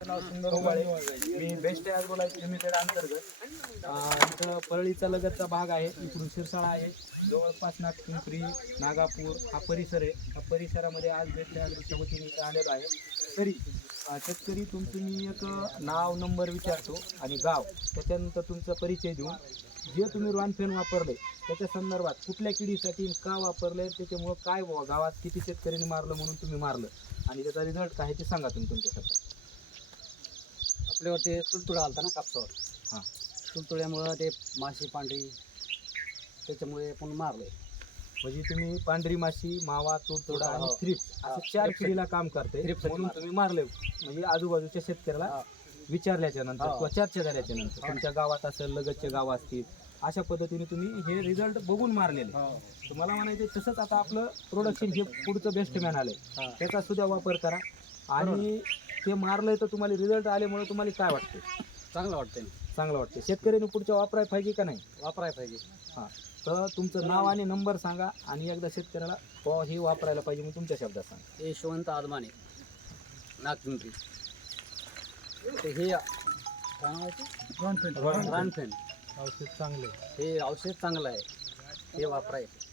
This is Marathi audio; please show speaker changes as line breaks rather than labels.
नाव सुंदर मी बेस्ट ॲग्रोलाईफ लिमिटेड अंतर्गत. इथं परळीचा लगतचा भाग आहे इकडून शिरसाळा आहे. जवळपास नागपिंपरी नागापूर हा परिसर आहे. हा परिसरामध्ये आज बेस्ट ॲग्रोच्या वतीने इथं आलेलो आहे. तरी शेतकरी तुमचं मी एक नाव नंबर विचारतो आणि गाव. त्याच्यानंतर तुमचा परिचय देऊन जे तुम्ही रॉनफेन वापरले त्याच्या संदर्भात कुठल्या किडीसाठी का वापरले त्याच्यामुळं काय गावात किती शेतकऱ्यांनी मारलं म्हणून तुम्ही मारलं? आणि त्याचा रिझल्ट काय ते सांगा तुम्ही तुमच्या शब्दात
आपल्यावरती तुडतुडा आलता ना कापसावर
हां.
तुडतुड्यामुळं ते माशी पांढरी त्याच्यामुळे आपण मारले
म्हणजे तुम्ही पांढरी माशी मावा तुडतुडा आणि
हो.
थ्रिप्स
हा,
असे चार. किडीला काम करते
थ्रिप्स
म्हणून. तुम्ही मारले म्हणजे आजूबाजूच्या शेतकऱ्याला
हा.
विचारल्याच्या नंतर
हा.
किंवा चर्चा
झाल्याच्यानंतर.
तुमच्या गावात असेल लगतचे गाव असतील अशा पद्धतीने तुम्ही हे रिझल्ट बघून मारलेले तर मला म्हणायचं तसंच आता आपलं प्रोडक्शन हे पुढचं बेस्ट मॅन आलंय
हा.
त्याचा सुद्धा वापर करा आणि ते मारलंय तर तुम्हाला रिझल्ट आल्यामुळे तुम्हाला काय वाटतं
चांगलं वाटतंय.
चांगलं वाटतं शेतकऱ्यांनी पुढच्या वापरायला पाहिजे का नाही?
वापरायला पाहिजे.
तर तुमचं नाव आणि नंबर सांगा आणि एकदा शेतकऱ्याला बुवा हे वापरायला पाहिजे मी तुमच्या शब्दात सांगा.
यशवंत आदमाने नागपिंपरी. ते हे काय नाव आहे ते?
औषध चांगले
हे औषध चांगलं आहे. हे वापरायचं.